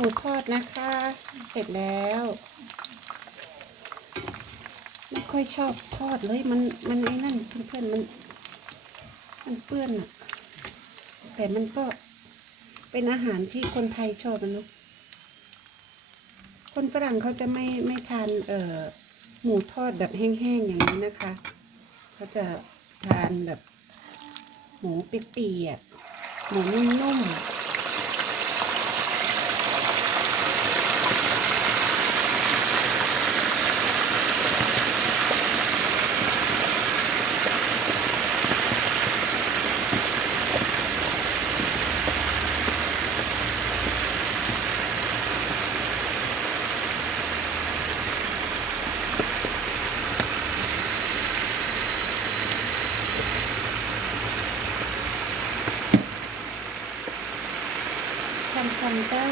หมูทอดนะคะ เสร็จแล้ว ไม่ค่อยชอบทอดเลยมันมันไอ้นั่นเพื่อนๆมัน มันเปื้อนอะแต่มันก็เป็นอาหารที่คนไทยชอบนะลูกคนฝรั่งเขาจะไม่ไม่ทานเอ่อหมูทอดแบบแห้งๆอย่างนี้นะคะ เขาจะทานแบบ หมูเปียกๆหมูนุ่มๆ ชันชันๆจ้า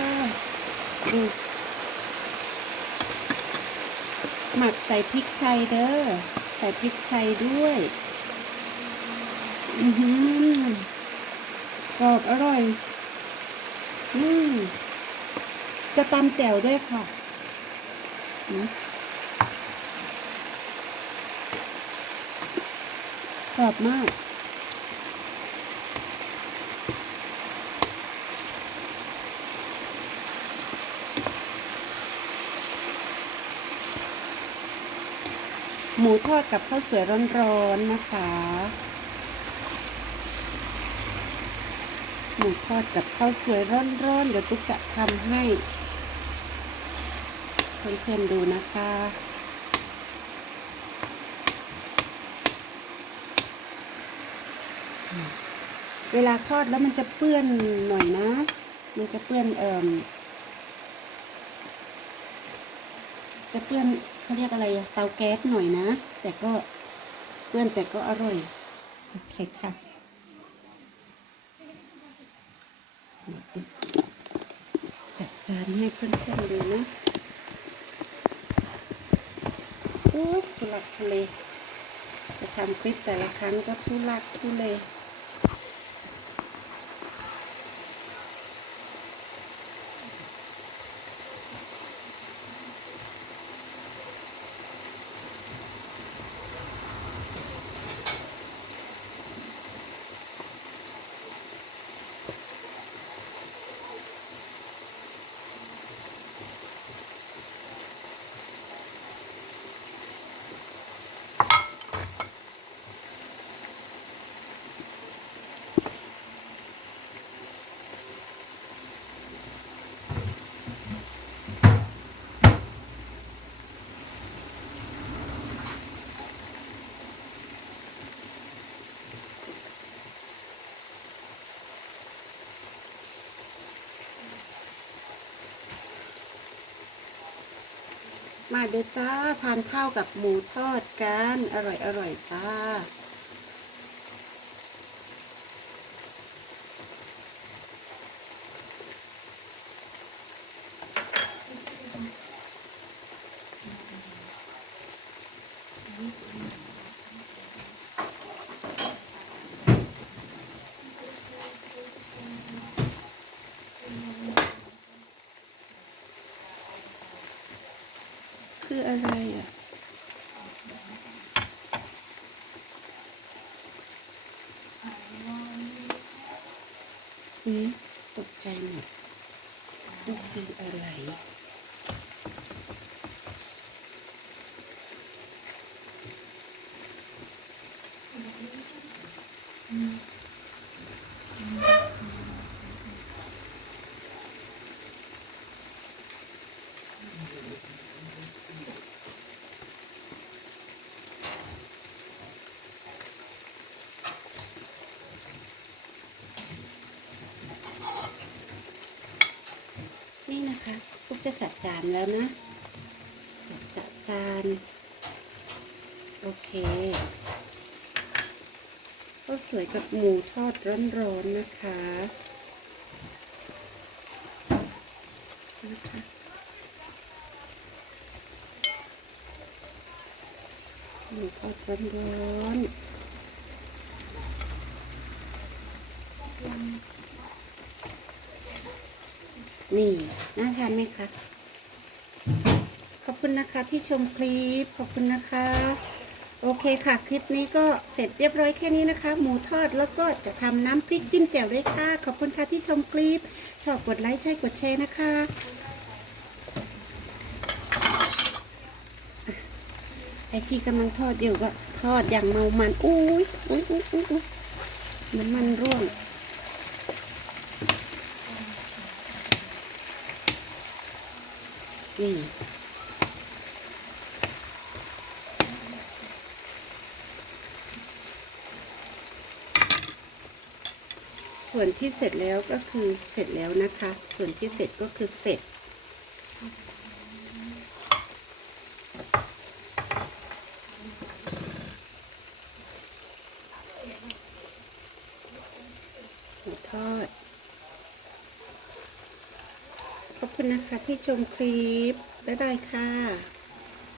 หมักใส่พริกไทยเด้อ ใส่พริกไทยด้วย อือหือกรอบอร่อย อืมจะตำแจ่วด้วยค่ะอืมกรอบมาก หมูทอดกับข้าวสวยร้อนๆนะคะ หมูทอดกับข้าวสวยร้อนๆเดี๋ยวตุ๊กจะทำให้เพื่อนๆดูนะคะเวลาทอดแล้วมันจะเปื้อนหน่อยนะ มันจะเปื้อนเอ่มจะเปื้อน เขาเรียกอะไรอะเตาแก๊สหน่อยนะ แต่ก็เปื้อนแต่ก็อร่อย โอเคค่ะจัดจานให้เพื่อนๆดูนะโอ้ทุลักทุเลจะทำคลิปแต่ละครั้งก็ทุลักทุเล มาเด้อจ้า ทานข้าวกับหมูทอดกัน อร่อยอร่อยจ้า ออะไรอะอืมตกใจหมดนี่คืออะไร นี่นะคะตุ๊กจะจัดจานแล้วนะ จัดจัดจาน โอเคก็สวยกับหมูทอดร้อนๆนะคะ นะคะหมูทอดร้อนๆ นี่น่าทานไหมคะขอบคุณนะคะที่ชมคลิปขอบคุณนะคะ โอเคค่ะ คลิปนี้ก็เสร็จเรียบร้อยแค่นี้นะคะ หมูทอดแล้วก็จะทำน้ำพริกจิ้มแจ่วด้วยค่ะ ขอบคุณค่ะที่ชมคลิป ชอบกดไลค์ใช่กดแชร์นะคะไอที่กำลังทอดอยู่ก็ทอดอย่างเมามันอุ้ยอุ้ยอุ้ยอุ้ยอุ๊ยน้ำมันร่วง นี่ ส่วนที่เสร็จแล้วก็คือเสร็จแล้วนะคะ ส่วนที่เสร็จก็คือเสร็จทอด ขอบคุณนะคะที่ชมคลิป บ๊ายบายค่ะ